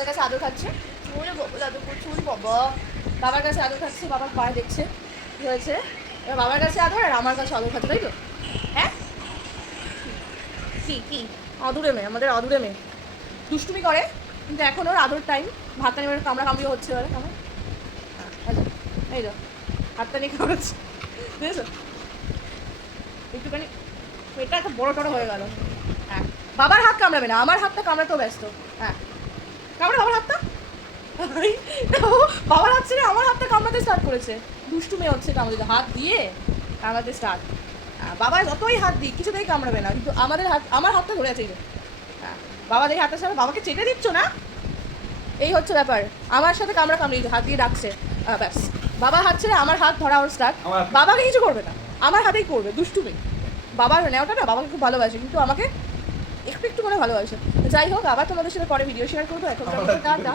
আমাদের কাছে আদর খাচ্ছে। ওরে বাবা আদর করছে, ওরে বাবা। বাবার কাছে আদর খাচ্ছে, বাবার পায়ে দেখছে কি হয়েছে। এবার বাবার কাছে আদর আর আমার কাছে আদর খাচ্ছে, তাই তো? হ্যাঁ কি কি আদুরে মেয়ে, আমাদের আদুরে মেয়ে দুষ্টুমি করে, কিন্তু এখন ওর আদর টাইম। ভাতটা নিয়ে কামড়া কামড়িও হচ্ছে এবারে আমার। এই তো হাতটা নিয়ে কামড়াচ্ছে, বুঝেছো? একটুখানি এটা একটা বড় টড়ো হয়ে গেল। হ্যাঁ, বাবার হাত কামড়াবে না, আমার হাতটা কামড়াতেও ব্যস্ত। হ্যাঁ, কামড়া বাবার হাতটা। বাবার হাত ছেড়ে আমার হাতটা কামড়াতে স্টার্ট করেছে। দুষ্টু মেয়ে হচ্ছে, কামড়াতে হাত দিয়ে কামড়াতে স্টার্ট। বাবা যতই হাত দিই কিছুতেই কামড়াবে না, কিন্তু আমাদের হাত, আমার হাতটা ধরে আছে। হ্যাঁ, বাবা দেখে হাতটা সামনে, বাবাকে চেটে দিচ্ছ না, এই হচ্ছে ব্যাপার। আমার সাথে কামড়া কামড়ি হাত দিয়ে ডাকছে, ব্যাস। বাবার হাত ছেড়ে আমার হাত ধরা ওর স্টার্ট। বাবাকে কিছু করবে না, আমার হাতেই করবে, দুষ্টুমি। বাবার নেওয়াটা না, বাবাকে খুব ভালোবাসে, কিন্তু আমাকে একটু একটু করে ভালোবাসে। যাই হোক, আবার তোমাদের সাথে পরে ভিডিও শেয়ার করবো। এখন টাটা।